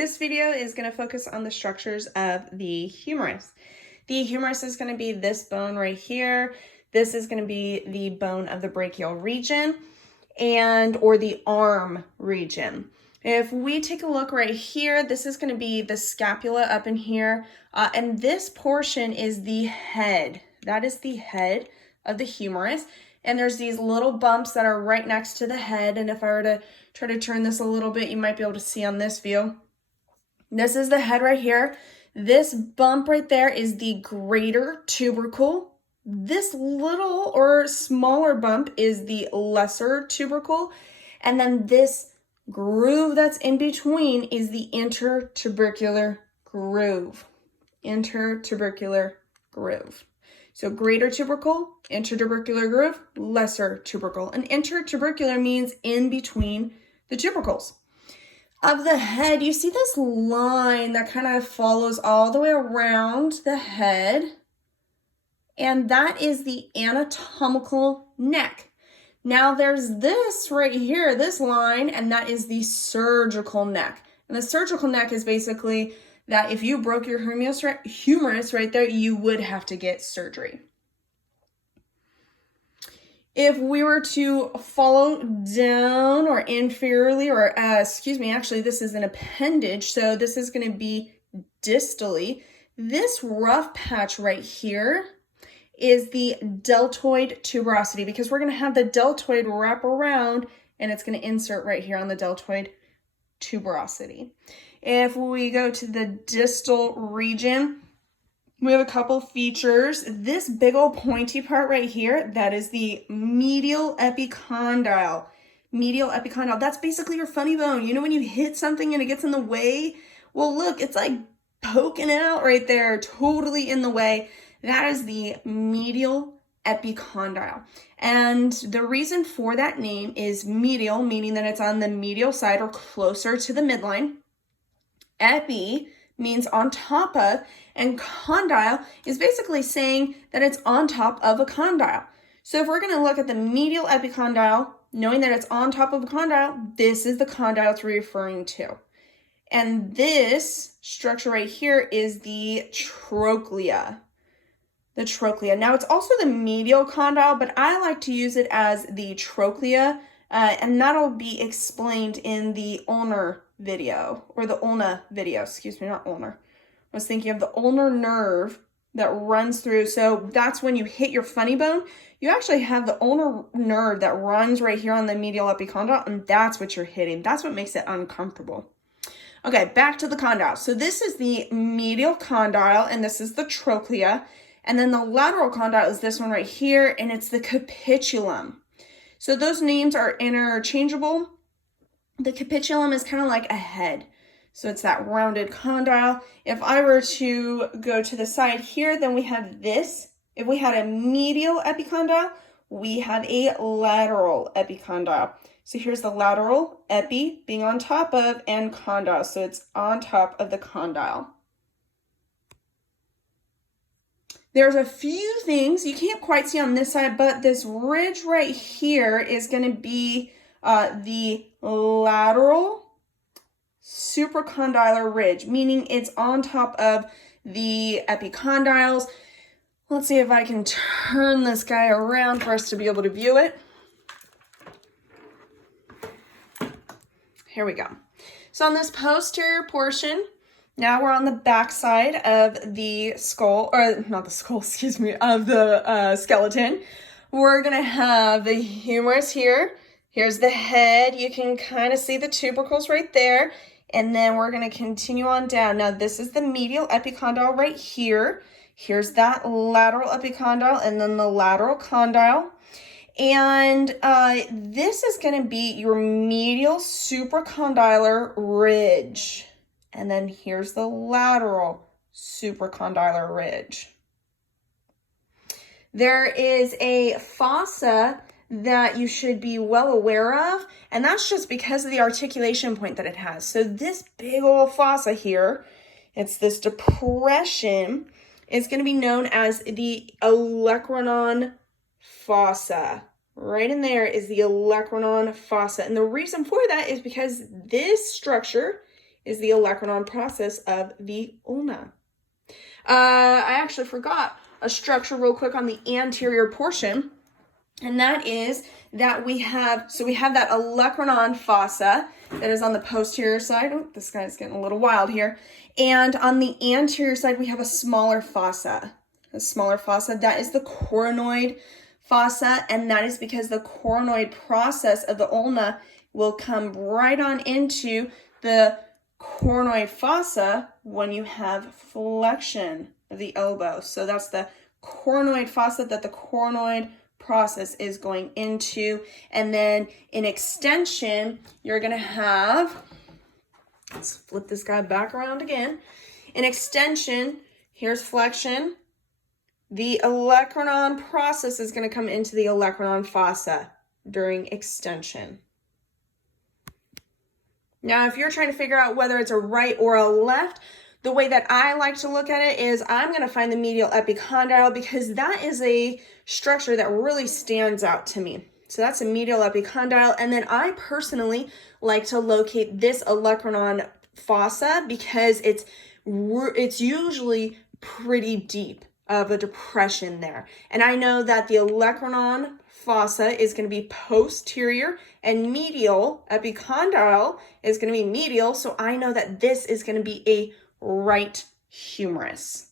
This video is going to focus on the structures of the humerus. The humerus is going to be this bone right here. This is going to be the bone of the brachial region or the arm region. If we take a look right here, this is going to be the scapula up in here, and this portion is the head. That is the head of the humerus, and there's these little bumps that are right next to the head, and if I were to try to turn this a little bit, you might be able to see on this view. This is the head right here. This bump right there is the greater tubercle. This little or smaller bump is the lesser tubercle, and then this groove that's in between is the intertubercular groove. Intertubercular groove. So greater tubercle, intertubercular groove, lesser tubercle. And intertubercular means in between the tubercles. Of the head, you see this line that kind of follows all the way around the head, and that is the anatomical neck. Now there's this right here, this line, and that is the surgical neck. And the surgical neck is basically that if you broke your humerus right there, you would have to get surgery. If we were to follow down or inferiorly, or actually this is an appendage, so this is going to be distally. This rough patch right here is the deltoid tuberosity, because we're going to have the deltoid wrap around and it's going to insert right here on the deltoid tuberosity. If we go to the distal region, we have a couple features. This big old pointy part right here, that is the medial epicondyle. Medial epicondyle, that's basically your funny bone. You know when you hit something and it gets in the way? Well, look, it's like poking out right there, totally in the way. That is the medial epicondyle. And the reason for that name is medial, meaning that it's on the medial side or closer to the midline. Epi means on top of, and condyle is basically saying that it's on top of a condyle. So if we're going to look at the medial epicondyle, knowing that it's on top of a condyle, this is the condyle it's referring to. And this structure right here is the trochlea. The trochlea. Now it's also the medial condyle, but I like to use it as the trochlea, and that'll be explained in the ulnar video, or the ulna video, not ulnar. I was thinking of the ulnar nerve that runs through. So that's when you hit your funny bone, you actually have the ulnar nerve that runs right here on the medial epicondyle, and that's what you're hitting. That's what makes it uncomfortable. Okay, back to the condyle. So this is the medial condyle, and this is the trochlea. And then the lateral condyle is this one right here, and it's the capitulum. So those names are interchangeable. The capitulum is kind of like a head. So it's that rounded condyle. If I were to go to the side here, then we have this. If we had a medial epicondyle, we have a lateral epicondyle. So here's the lateral, epi being on top of, and condyle. So it's on top of the condyle. There's a few things you can't quite see on this side, but this ridge right here is going to be the lateral supracondylar ridge, meaning it's on top of the epicondyles. Let's see if I can turn this guy around for us to be able to view it. Here we go. So on this posterior portion, now we're on the back side of the skull, or not the skull, of the skeleton. We're going to have the humerus here. Here's the head. You can kind of see the tubercles right there. And then we're going to continue on down. Now this is the medial epicondyle right here. Here's that lateral epicondyle and then the lateral condyle. And this is going to be your medial supracondylar ridge. And then here's the lateral supracondylar ridge. There is a fossa that you should be well aware of, and that's just because of the articulation point that it has. So this big old fossa here, it's this depression, is going to be known as the olecranon fossa. Right in there is the olecranon fossa, and the reason for that is because this structure is the olecranon process of the ulna. I actually forgot a structure real quick on the anterior portion, and that is that we have that olecranon fossa that is on the posterior side. Oh, this guy's getting a little wild here. And on the anterior side, we have a smaller fossa. That is the coronoid fossa, and that is because the coronoid process of the ulna will come right on into the coronoid fossa when you have flexion of the elbow. So that's the coronoid fossa that the coronoid process is going into. And then in extension, you're going to have, let's flip this guy back around again. In extension, here's flexion. The olecranon process is going to come into the olecranon fossa during extension. Now, if you're trying to figure out whether it's a right or a left, the way that I like to look at it is I'm going to find the medial epicondyle, because that is a structure that really stands out to me. So that's a medial epicondyle. And then I personally like to locate this olecranon fossa because it's usually pretty deep of a depression there. And I know that the olecranon fossa is going to be posterior and medial. Epicondyle is going to be medial. So I know that this is going to be a right humerus.